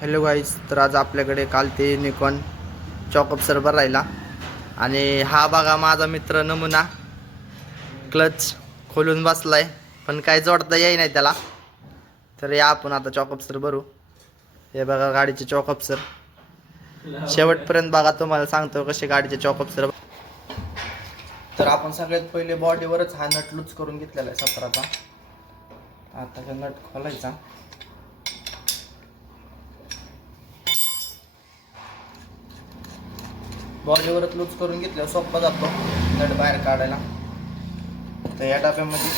Hello गाईस, तर आज आपल्याकडे काल ते निकॉन चॉकअप सर्व्हर राहिला आणि हा बघा माझा मित्र नमुना क्लच खोलून बसलाय, पण काय जोडता येई नाही त्याला. तर या आपण आता चॉकअप सर भरू. हे बघा गाडीचे चॉकअप सर, शेवटपर्यंत बघा, तुम्हाला सांगतो कसे गाडीचे चॉकअप सर. तर आपण सगळ्यात पहिले बॉडीवरच हा नट लूज करून घेतलेला आहे 17चा. आता हा नट खोलायचा. बॉडीवरच लूज करून घेतल्यावर सोपा जातो नट बाहेर काढायला. तर या डब्यामध्ये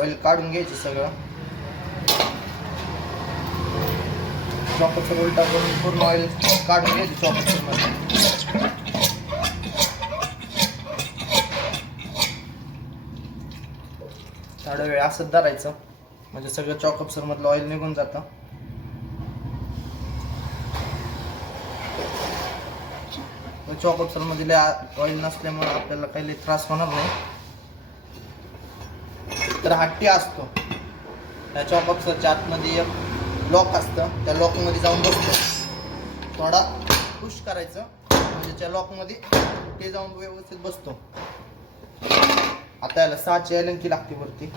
ऑइल काढून घ्यायचं सगळं. चॉकअपसर उलटा करून पूर्ण ऑइल काढून घ्यायचं चॉकअपसरमध्ये. थोडा वेळ असंच धरायचं, म्हणजे सगळं चॉकअपसरमधलं ऑइल निघून जातं. चॉकअपसरमध्ये ऑइल नसल्यामुळे आपल्याला काही त्रास होणार नाही. तर हट्टी असतो त्या चॉकअपसरच्या आतमध्ये एक लॉक असतं, त्या लॉकमध्ये जाऊन बसतो. थोडा पुश करायचं म्हणजे त्या लॉकमध्ये ते जाऊन व्यवस्थित बसतो. आता याला 6ची एलंकी लागते वरती.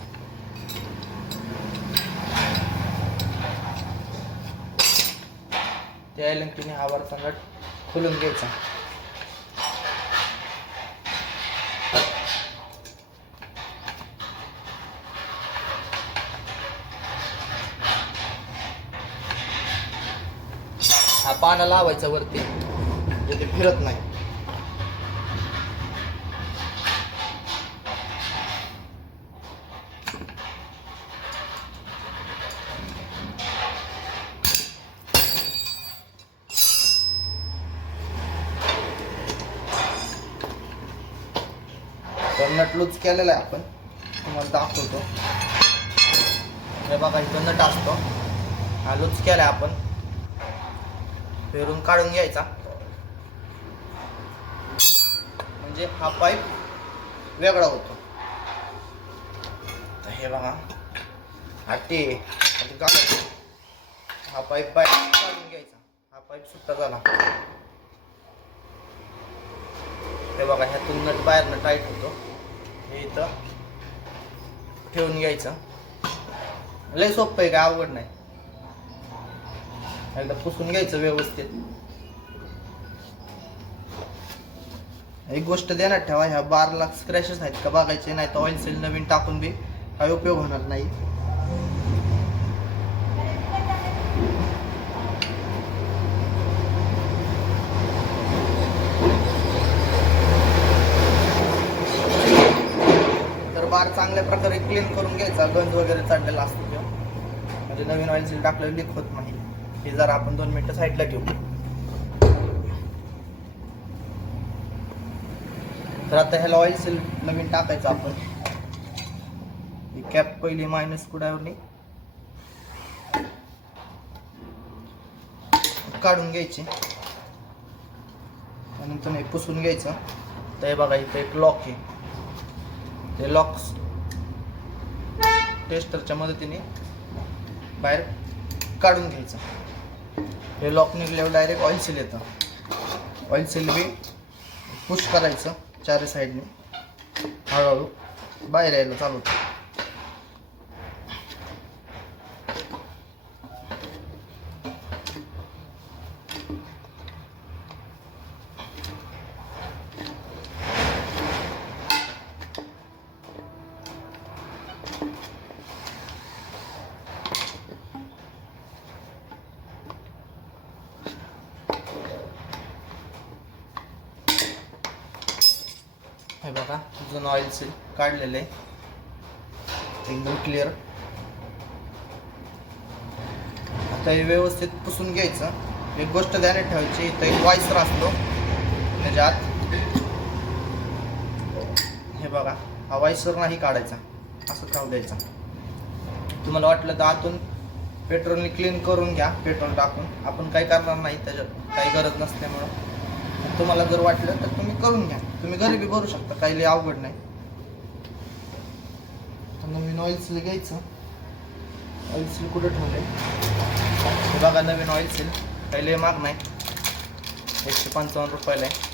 त्या एलंकीने हा वरचा नट खोलून घ्यायचा. हा पाना लावायचा वरती, म्हणजे ते फिरत नाही. तर नट लूज केलेला आहे आपण, तुम्हाला दाखवतो. हे बघा इथं नट असतो, हा लूज केला आपण. फिरून काढून घ्यायचा, म्हणजे हा पाईप वेगळा होतो. हे बघा हट्टी हा पाईप बाहेर काढून घ्यायचा. हा पाईप सुट्टा झाला. हे बघा ह्यातून नट बाहेरनं टाईट होतो. हे इथं ठेवून घ्यायचं. लय सोपं आहे, काय अवघड नाही. एकदा पुसून घ्यायचं व्यवस्थित. एक गोष्ट ध्यानात ठेवा, ह्या बारला स्क्रॅचेस आहेत का बघायचे, नाही तर ऑइल सील नवीन टाकून बी काही उपयोग होणार नाही. तर बार चांगल्या प्रकारे क्लीन करून घ्यायचा. गंज वगैरे चढलेला असतो किंवा म्हणजे नवीन ऑइल सील टाकलेलं लीक होत नाही. हे जरा आपण 2 मिनिटं साईडला घेऊ. तर आता ह्याला ऑइल सील नवीन टाकायचं आपण. ही कॅप पहिली मायनस कुडावरनी काढून घ्यायची, त्यानंतर हे पुसून घ्यायचं. तर हे बघा इथं एक लॉक आहे, ते लॉक टेस्टरच्या मदतीने बाहेर काढून घ्यायचं. हे लॉक निघल्यावर डायरेक्ट ऑइल सील येतं. ऑइल सील बी पुश करायचं चारी साईडने, हळूहळू बाहेर यायला चालू होतं. हे बघा जुनं ऑइल सील काढलेलं आहे, एकदम क्लिअर. आता हे व्यवस्थित पुसून घ्यायचं. एक गोष्ट ध्यानात ठेवायची, इथं एक वायसर असतो त्याच्यात. हे बघा हा वायसर नाही काढायचा, असं राहू द्यायचा. तुम्हाला वाटलं तर आतून पेट्रोलने क्लीन करून घ्या, पेट्रोल टाकून. आपण काही करणार नाही, त्याच्यात काही गरज नसल्यामुळं. तुम्हाला जर वाटलं तर तुम्ही करून घ्या, तुम्ही घरी बी भरू शकता, काही लई अवघड नाही. नवीन ऑइल सील घ्यायचं. ऑइल सील कुठे ठेवलंय बघा, नवीन ऑइल सील काही लय महाग नाही, 155 रुपयाला आहे.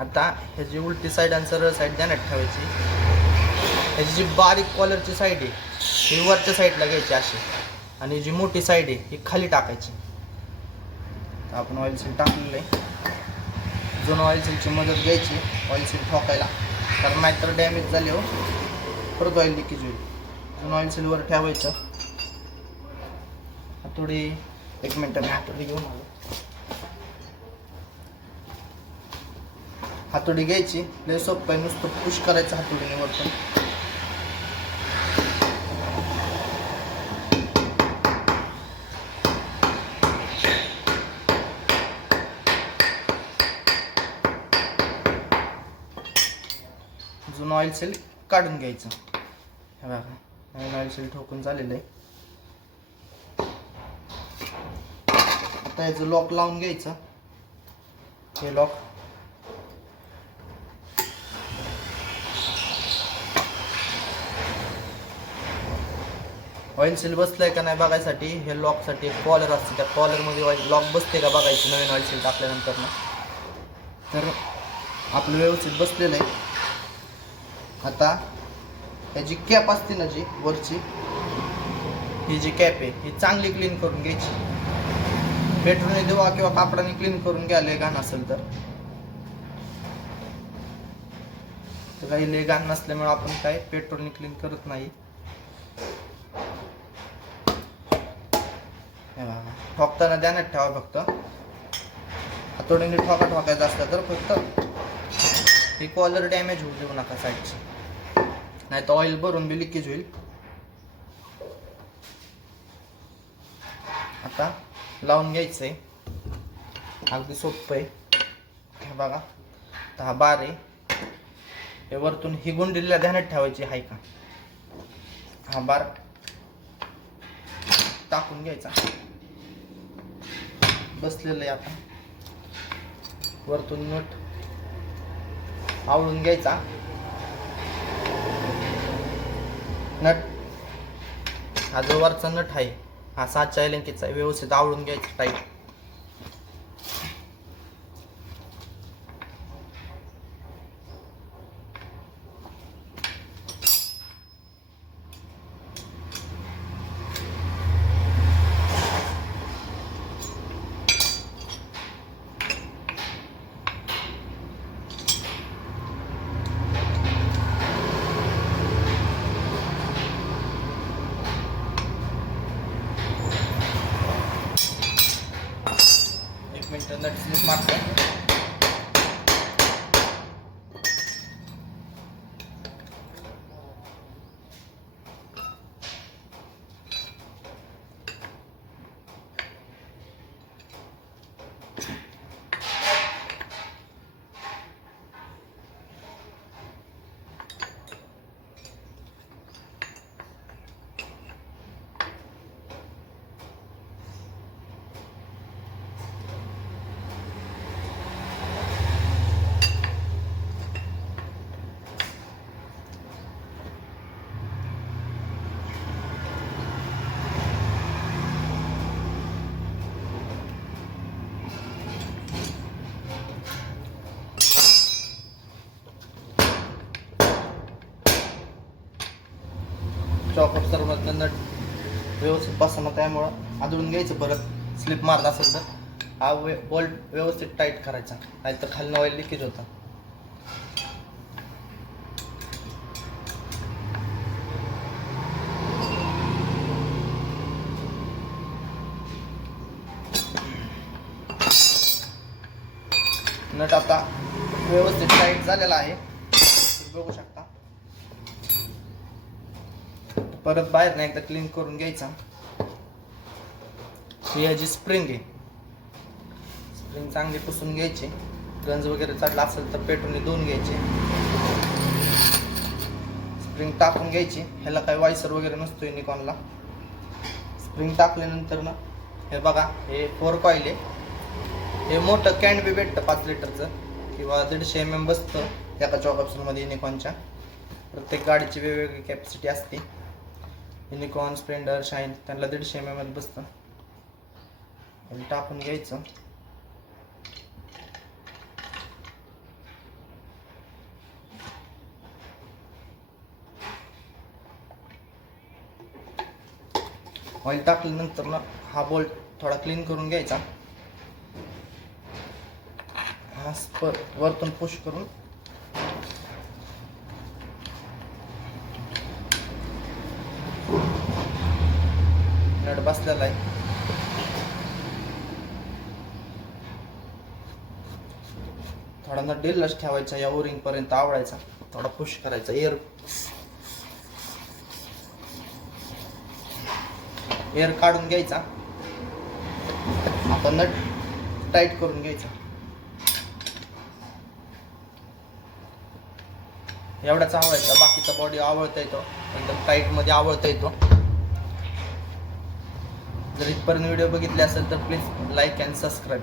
आता ह्याची उलटी साईड आणि सरळ साईड ध्यानात ठेवायची. ह्याची जी बारीक कॉलरची साईड आहे ही वरच्या साईडला घ्यायची अशी, आणि जी मोठी साईड आहे ही खाली टाकायची. आपण ऑइल सील टाकलेलं आहे. जुनं ऑइल सीलची मदत घ्यायची ऑइल सील ठोकायला, कारण नाहीतर डॅमेज झाले हो परत ऑइल लिकेज होईल. जुनं ऑइल सीलवर ठेवायचं. हातोडी 1 मिनटं मी हातोडी घेऊन आलो. हातोडी घ्यायची, लय सोपं आहे, नुसतं पुश करायचं हातोडीने वरतून. जुनं ऑइल सील काढून घ्यायचं. हे बघा नवीन ऑइल सील ठोकून झालेलं आहे. आता याचं लॉक लावून घ्यायचं. हे लॉक ऑइल सील बसलंय का नाही बघायसाठी हे लॉकसाठी एक कॉलर असते, त्या कॉलरमध्ये लॉक बसते का बघायची नवीन ऑइल सील टाकल्यानंतर ना. तर आपलं व्यवस्थित बसलेलं आहे. आता याची कॅप असते ना जी वरची, ही जी कॅप आहे ही चांगली क्लीन करून घ्यायची. पेट्रोलने धुवा किंवा कापडाने क्लीन करून घ्यायला घाण असेल तर काही लय घाण नसल्यामुळे आपण काय पेट्रोलने क्लीन करत नाही. ठोकताना ध्यानात ठेवा, फक्त हातोडीने ठोकायचं असलं तर फक्त ही कॉलर डॅमेज होऊ देऊ नका साईडची, नाही तर ऑइल भरून बी लिकेज होईल. आता लावून घ्यायचं आहे, अगदी सोपं आहे. हे बघा आता हा बार आहे, हे वरतून ही गुंडीला ध्यानात ठेवायची आहे का. हा बार टाकून घ्यायचा, बसलेलं आहे. आता वरतून नट आवळून घ्यायचा. नट हा जो वरचा नट आहे हा 7च्या एलंकीचा आहे, व्यवस्थित आवळून घ्यायचा टाईट. नट स्लिप मारतो. चॉकअप सर्वमधनं नट व्यवस्थित बसणं, त्यामुळं आदळून घ्यायचं. परत स्लिप मारला असेल तर हा बोल्ट व्यवस्थित टाईट करायचा, नाहीतर खाली ऑइल लिकेज होतं. नट आता व्यवस्थित टाईट झालेला आहे, बघू शकता. परत बाहेर एकदा क्लीन करून घ्यायचा. ही याची स्प्रिंग आहे, स्प्रिंग चांगली पुसून घ्यायची. गंज वगैरे चढला असेल तर पेट्रोलने धुवून घ्यायची. स्प्रिंग टाकून घ्यायची. ह्याला काही वायसर वगैरे नसतोय निकॉनला. स्प्रिंग टाकल्यानंतर ना हे बघा, हे 4 कॉईल आहे. हे मोठं कॅन बी भेटतं 5 लिटरचं किंवा 150 mm बसतं एका चॉकअप्समध्ये. निकॉनच्या प्रत्येक गाडीची वेगवेगळी कॅपॅसिटी असते. निकॉन, स्प्लेंडर, शाईन त्यांना 150 mm बसतं. ऑइल टाकून घ्यायचं. ऑइल टाकल्यानंतर ना हा बोल्ट थोडा क्लीन करून घ्यायचा. हा वरतून पुश करून नट बसलेला आहे. थोडा नट ढिल्लाच ठेवायचा, या ओरिंग पर्यंत आवडायचा. थोडा पुश करायचा, एअर काढून घ्यायचा. आता नट टाईट करून घ्यायचा. एवढाच आवडायचा, बाकीचा बॉडी आवडता येतो, एकदम टाईट मध्ये आवडता येतो. जर इथपर्यंत व्हिडिओ बघितले असेल तर प्लीज लाईक अँड सबस्क्राईब.